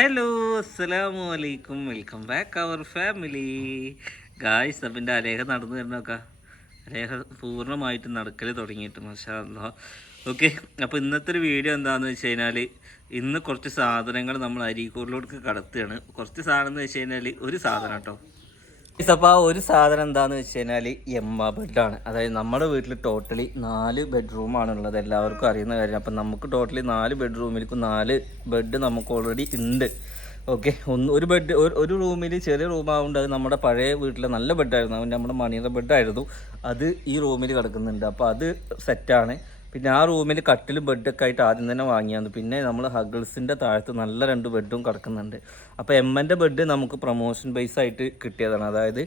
Hello അസ്സലാമു അലൈക്കും. Welcome back our family guys അപ്പിന്റെ അലേഖ നടന്നു തരണമൊക്കെ അലേഖ പൂർണമായിട്ട് നടക്കൽ തുടങ്ങിയിട്ട് മഷാ ഓക്കെ അപ്പോൾ ഇന്നത്തെ ഒരു വീഡിയോ എന്താണെന്ന് വെച്ച് കഴിഞ്ഞാൽ ഇന്ന് കുറച്ച് സാധനങ്ങൾ നമ്മൾ അരീക്കോടിലോട്ട് കടത്തുകയാണ്. കുറച്ച് സാധനം എന്ന് വെച്ച് കഴിഞ്ഞാൽ ഒരു സാധനം കേട്ടോ. അപ്പോൾ ആ ഒരു സാധനം എന്താണെന്ന് വെച്ച് കഴിഞ്ഞാൽ എമ്മ ബെഡാണ് അതായത് നമ്മുടെ വീട്ടിൽ ടോട്ടലി നാല് ബെഡ്റൂമാണ് ഉള്ളത്. എല്ലാവർക്കും അറിയുന്ന കാര്യം. അപ്പം നമുക്ക് ടോട്ടലി നാല് ബെഡ്റൂമിലേക്കും നാല് ബെഡ് നമുക്ക് ഓൾറെഡി ഉണ്ട്. ഓക്കെ ഒന്ന് ഒരു ബെഡ് ഒരു റൂമിൽ ചെറിയ റൂമാവുണ്ട് അത് നമ്മുടെ പഴയ വീട്ടിലെ നല്ല ബെഡായിരുന്നു അത് നമ്മുടെ മണിയുടെ ബെഡായിരുന്നു അത് ഈ റൂമിൽ കിടക്കുന്നുണ്ട്. അപ്പോൾ അത് സെറ്റാണ് പിന്നെ ആ റൂമിൽ കട്ടിലും ബെഡൊക്കെ ആയിട്ട് ആദ്യം തന്നെ വാങ്ങിയാണ് പിന്നെ നമ്മൾ ഹഗിൾസിന്റെ താഴത്ത് നല്ല രണ്ട് ബെഡും കിടക്കുന്നുണ്ട്. അപ്പോൾ എമ്മന്റെ ബെഡ് നമുക്ക് പ്രൊമോഷൻ ബേസ് ആയിട്ട് കിട്ടിയതാണ്. അതായത്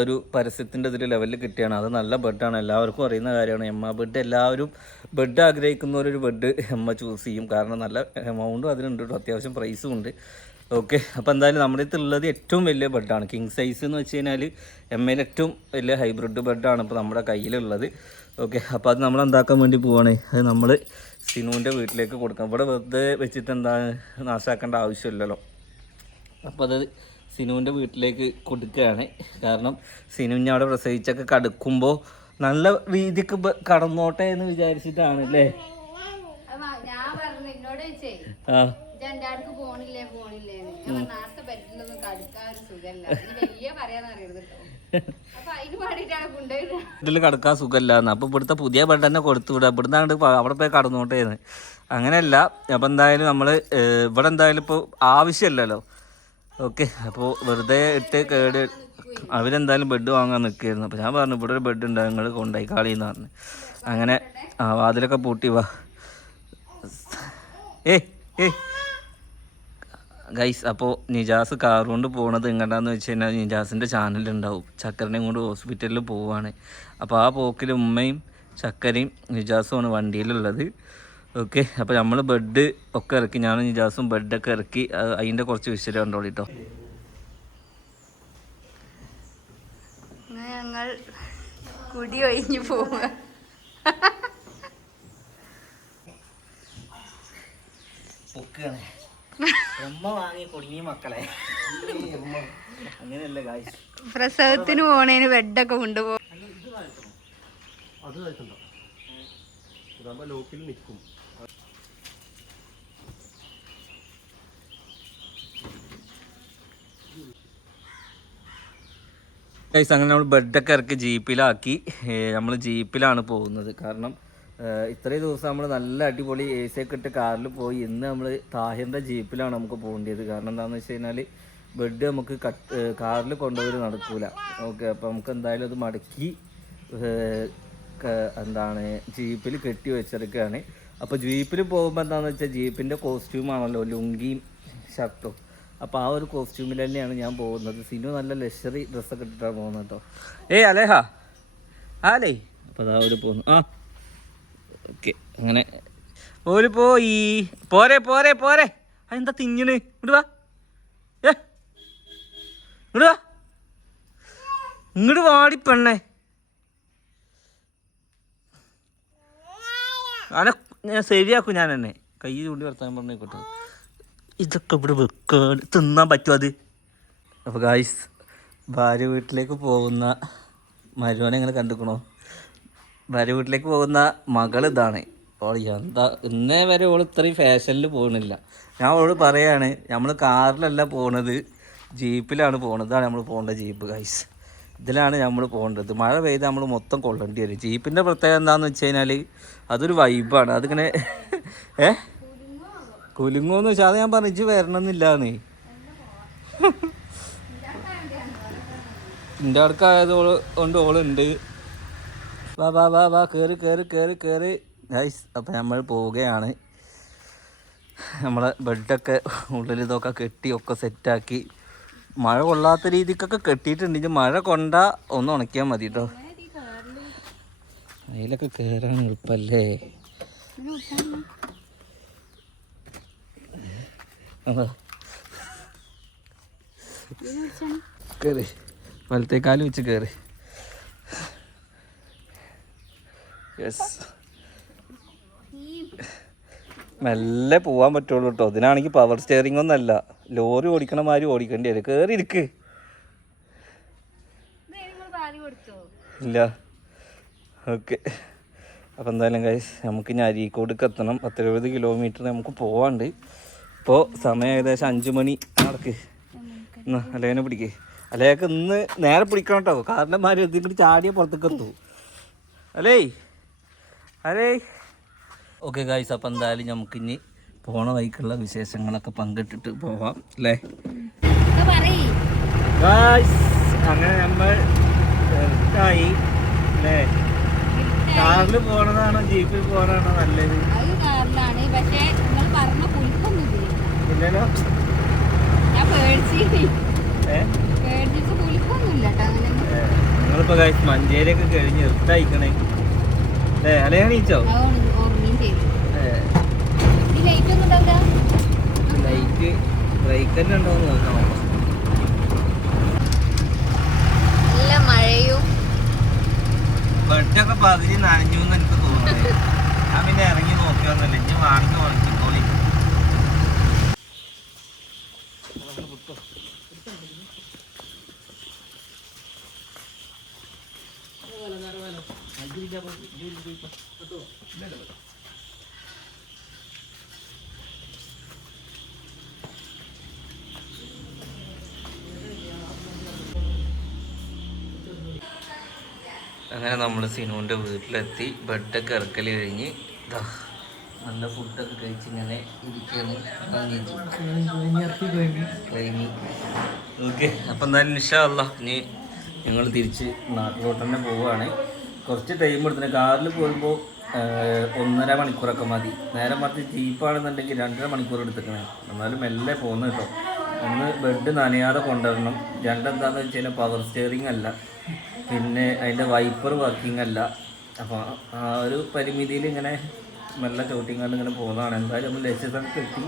ഒരു പരസ്യത്തിന്റെ ഇതിൽ ലെവലിൽ കിട്ടിയാണ്. അത് നല്ല ബെഡാണ് എല്ലാവർക്കും അറിയുന്ന കാര്യമാണ്. എമ്മ ബെഡ് എല്ലാവരും ബെഡ് ആഗ്രഹിക്കുന്നവരൊരു ബെഡ് എമ്മ ചൂസ് ചെയ്യും. കാരണം നല്ല എമൗണ്ടും അതിനുണ്ട് അത്യാവശ്യം പ്രൈസും ഉണ്ട്. ഓക്കെ അപ്പോൾ എന്തായാലും നമ്മുടെ അടുത്ത് ഉള്ളത് ഏറ്റവും വലിയ ബെഡാണ് കിങ് സൈസ് എന്ന് വെച്ച് കഴിഞ്ഞാൽ എം ഏറ്റവും വലിയ ഹൈബ്രിഡ് ബെഡാണ് ഇപ്പോൾ നമ്മുടെ കയ്യിലുള്ളത്. ഓക്കെ അപ്പോൾ അത് നമ്മൾ എന്താക്കാൻ വേണ്ടി പോവാണ്? അത് നമ്മൾ സിനുവിന്റെ വീട്ടിലേക്ക് കൊടുക്കാം ഇവിടെ വെറുതെ വെച്ചിട്ട് എന്താ നാശാക്കേണ്ട ആവശ്യമില്ലല്ലോ. അപ്പോൾ അത് സിനുവിന്റെ വീട്ടിലേക്ക് കൊടുക്കുകയാണ്. കാരണം സിനുവിനെ അവിടെ പ്രസവിച്ചൊക്കെ കടുക്കുമ്പോൾ നല്ല രീതിക്ക് കടന്നോട്ടെ എന്ന് വിചാരിച്ചിട്ടാണ് അല്ലേ? ഞാൻ ആ. പോണില്ലേ ഞാൻ നേരത്തെ കടുക്കാൻ വലിയ കേട്ടോ. അപ്പൊ കടക്കാൻ സുഖമില്ലാന്ന് അപ്പോൾ ഇവിടുത്തെ പുതിയ ബെഡ് തന്നെ കൊടുത്തു വിടുക ഇവിടുന്ന് അങ്ങോട്ട് അവിടെ പോയി കടന്നോട്ടേന്ന് അങ്ങനെയല്ല. അപ്പൊ എന്തായാലും നമ്മൾ ഇവിടെ എന്തായാലും ഇപ്പോൾ ആവശ്യമില്ലല്ലോ. ഓക്കെ. അപ്പോൾ വെറുതെ ഇട്ട് കേട് അവരെന്തായാലും ബെഡ് വാങ്ങാൻ നിൽക്കുകയായിരുന്നു. അപ്പോൾ ഞാൻ പറഞ്ഞു ഇവിടെ ഒരു ബെഡ് ഉണ്ട്. നിങ്ങൾ കൊണ്ടായി കളിയെന്ന് പറഞ്ഞു. അങ്ങനെ ആ വാതിലൊക്കെ പൂട്ടി വാ. ഏ ഏയ്. ഗൈസ് അപ്പോൾ നിജാസ് കാർ കൊണ്ട് പോണത് എങ്ങോട്ടാന്ന് വെച്ച് കഴിഞ്ഞാൽ നിജാസിന്റെ ചാനലുണ്ടാവും ചക്കരനെയും കൊണ്ട് ഹോസ്പിറ്റലിൽ പോവുകയാണ് അപ്പോൾ ആ പോക്കിൽ ഉമ്മയും ചക്കരയും നിജാസുമാണ് വണ്ടിയിലുള്ളത്. ഓക്കെ അപ്പോൾ നമ്മൾ ബെഡ് ഒക്കെ ഇറക്കി. ഞാനും നിജാസും ബെഡൊക്കെ ഇറക്കി. അത് അതിന്റെ കുറച്ച് വിഷയം കണ്ടോളി കേട്ടോ ഞങ്ങൾ കുടി ഒഴിഞ്ഞു പോവുക. അമ്മ വാങ്ങി കുടുങ്ങി മക്കളെ. അങ്ങനെയല്ല ഗായ്സ് പ്രസവത്തിന് പോണേന് ബെഡൊക്കെ കൊണ്ടുപോകും അത് കഴിക്കണ്ട ഇതാകുമ്പോ ലോക്കിൽ നിൽക്കും ഗൈസ് അങ്ങനെ നമ്മൾ ബെഡൊക്കെ ഇറക്കി ജീപ്പിലാക്കി നമ്മൾ ജീപ്പിലാണ് പോകുന്നത്. കാരണം ഇത്രയും ദിവസം നമ്മൾ നല്ല അടിപൊളി എ സി ഒക്കെ ഇട്ട് കാറിൽ പോയി. ഇന്ന് നമ്മൾ താഹിറിന്റെ ജീപ്പിലാണ് നമുക്ക് പോകേണ്ടത് കാരണം എന്താണെന്ന് വെച്ച് കഴിഞ്ഞാൽ ബെഡ് നമുക്ക് കട്ട് കാറിൽ കൊണ്ടുപോയി നടക്കൂല. ഓക്കെ അപ്പോൾ നമുക്ക് എന്തായാലും അത് മടക്കി എന്താണ് ജീപ്പിൽ കെട്ടി വെച്ചെടുക്കുകയാണ് അപ്പോൾ ജീപ്പിൽ പോകുമ്പോൾ എന്താണെന്ന് വെച്ചാൽ ജീപ്പിന്റെ കോസ്റ്റ്യൂമാണല്ലോ ലുങ്കിയും ഷർട്ടും. അപ്പോൾ ആ ഒരു കോസ്റ്റ്യൂമിൽ തന്നെയാണ് ഞാൻ പോകുന്നത്. സിനു നല്ല ലക്ഷറി ഡ്രസ്സൊക്കെ ഇട്ടിട്ടാണ് പോകുന്നത് കേട്ടോ. ഏയ് അലേഹ. ആലേ. അപ്പോൾ അതാ ഒരു പോകുന്നു ആ. ഓക്കെ അങ്ങനെ. ഓര് പോയി. പോരെ പോരെ പോരെ. അതെന്താ തിഞ്ഞണ് ഇങ്ങോട്ട് വാ. ഏ? ഇങ്ങോട്ട് വാ. ഇങ്ങോട്ട് വാടി പെണ്ണേ. അന ഞാൻ ശരിയാക്കും ഞാൻ എന്നെ കൈ ചൂണ്ടി വർത്താൻ പറഞ്ഞേക്കോട്ടെ. ഇതൊക്കെ ഇവിടെ വെക്കാൻ തിന്നാൻ പറ്റുമോ അത്? അപ്പോൾ ഗായ്സ് ഭാര്യ വീട്ടിലേക്ക് പോകുന്ന മരുവനെ ഇങ്ങനെ കണ്ടുക്കണോ? ഭാര്യ വീട്ടിലേക്ക് പോകുന്ന മകൾ ഇതാണ്. അപ്പോൾ എന്താ ഇന്നേ വരെ ഓൾ ഇത്രയും ഫാഷനിൽ പോകുന്നില്ല ഞാൻ അവളോട് പറയാണ് നമ്മൾ കാറിലല്ല പോണത് ജീപ്പിലാണ് പോകുന്നത് ഇതാണ് നമ്മൾ പോകേണ്ട ജീപ്പ് ഗൈസ് ഇതിലാണ് നമ്മൾ പോകേണ്ടത്. മഴ പെയ്ത് നമ്മൾ മൊത്തം കൊള്ളേണ്ടി വരും. ജീപ്പിന്റെ പ്രത്യേകത എന്താണെന്ന് വെച്ച് കഴിഞ്ഞാൽ അതൊരു വൈബാണ് അതിങ്ങനെ ഏ? കുലുങ്ങോന്ന് വെച്ചാൽ അത് ഞാൻ പറഞ്ഞു വരണമെന്നില്ലാന്ന്. എന്റെ അടുക്കായത് ഓൾ കൊണ്ട് ഓളുണ്ട്. വാ വാ വാ വാ കയറി കയറി കയറി കയറി ഗൈസ് അപ്പം നമ്മൾ പോവുകയാണ്. നമ്മളെ ബെഡൊക്കെ ഉള്ളിൽ ഇതൊക്കെ കെട്ടി ഒക്കെ സെറ്റാക്കി മഴ കൊള്ളാത്ത രീതിക്കൊക്കെ കെട്ടിയിട്ടുണ്ട്. ഇനി മഴ കൊണ്ട ഒന്ന് ഉണക്കിയാൽ മതി കേട്ടോ അതിലൊക്കെ കയറാൻ എളുപ്പല്ലേ? കയറി വലത്തേക്കാലും വെച്ച് കയറി യെസ് മെല്ലെ പോവാൻ പറ്റുള്ളൂ കേട്ടോ ഇതിനാണെങ്കിൽ പവർ സ്റ്റിയറിംഗ് ഒന്നല്ല. ലോറി ഓടിക്കണ മാതിരി ഓടിക്കേണ്ടി വരും. കയറി ഇരിക്ക്. ഇല്ല. ഓക്കെ. അപ്പോൾ എന്തായാലും കൈസ് നമുക്ക് ഇനി അരീക്കോടേക്ക് എത്തണം. പത്തിരുപത് കിലോമീറ്റർ നമുക്ക് പോവാണ്ട്. ഇപ്പോൾ സമയം ഏകദേശം അഞ്ച് മണി. നടക്ക്. അലേനെ പിടിക്കേ. അലേക്ക് ഇന്ന് നേരെ പിടിക്കണം കേട്ടോ കാരണം മാറി എത്തിയിട്ട് ചാടിയ പുറത്തേക്ക് എത്തു. അല്ലേ അല്ലേ ഓക്കെ ഗായ്സ് അപ്പം എന്തായാലും നമുക്കിനി പോണ വൈക്കുള്ള വിശേഷങ്ങളൊക്കെ പങ്കിട്ടിട്ട് പോവാം അല്ലേ? ഇത് പറയ്. ഗായ്സ് അങ്ങനെ നമ്മൾ ആയി അല്ലേ? കാറിൽ പോണതാണോ ജീപ്പിൽ പോകാനാണോ നല്ലത്? അത് ഇല്ലല്ലോ. നിങ്ങളിപ്പോ ഗായ്സ് മഞ്ചേരിയൊക്കെ കഴിഞ്ഞ് നിർത്തയക്കണേ ഈ ലൈറ്റ് ബ്രേക്ക് തന്നെ ഉണ്ടോ എന്ന് നോക്കണം നല്ല മഴയും ബെഡൊക്കെ പകുതി നനഞ്ഞു എന്ന് എനിക്ക് തോന്നുന്നത് ഞാൻ പിന്നെ ഇറങ്ങി നോക്കിയൊന്നുമില്ല ഇനി വാണിക്ക് വാങ്ങിക്കോളി അങ്ങനെ നമ്മൾ സിനുവിന്റെ വീട്ടിലെത്തി ബെഡൊക്കെ ഇറക്കൽ കഴിഞ്ഞ് നല്ല ഫുഡൊക്കെ കഴിച്ച് ഇങ്ങനെ ഇരിക്കുകയാണ് ഓക്കെ അപ്പം എന്തായാലും നിഷാല്ല ഇനി ഞങ്ങൾ തിരിച്ച് നാട്ടിലോട്ട് തന്നെ പോവുകയാണ് കുറച്ച് ടൈം എടുത്തിന് കാറിൽ പോകുമ്പോൾ ഒന്നര മണിക്കൂറൊക്കെ മതി. നേരെ മറിച്ച് ജീപ്പാണെന്നുണ്ടെങ്കിൽ രണ്ടര മണിക്കൂർ എടുത്തിക്കണേ എന്നാലും മെല്ലെ പോകുന്നു കേട്ടോ. ഒന്ന് ബെഡ് നനയാതെ കൊണ്ടുവരണം. രണ്ടെന്താണെന്ന് വെച്ച് കഴിഞ്ഞാൽ പവർ സ്റ്റിയറിംഗ് അല്ല. പിന്നെ അതിന്റെ വൈപ്പർ വർക്കിംഗ് അല്ല. അപ്പോൾ ആ ഒരു പരിമിതിയിൽ ഇങ്ങനെ മെല്ലെ ചോട്ടിങ്ങാണ്ട് ഇങ്ങനെ പോകുന്നതാണ് എന്തായാലും നമ്മൾ ലക്ഷ്യസ്ഥലത്ത് എത്തി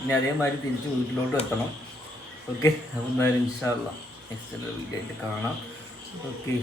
ഇനി അതേമാതിരി തിരിച്ച് വീട്ടിലോട്ട് എത്തണം. ഓക്കെ അപ്പോൾ എന്തായാലും ഇൻഷാല്ല നെക്സ്റ്റ് വീഡിയോ ആയിട്ട് കാണാം. ഓക്കെ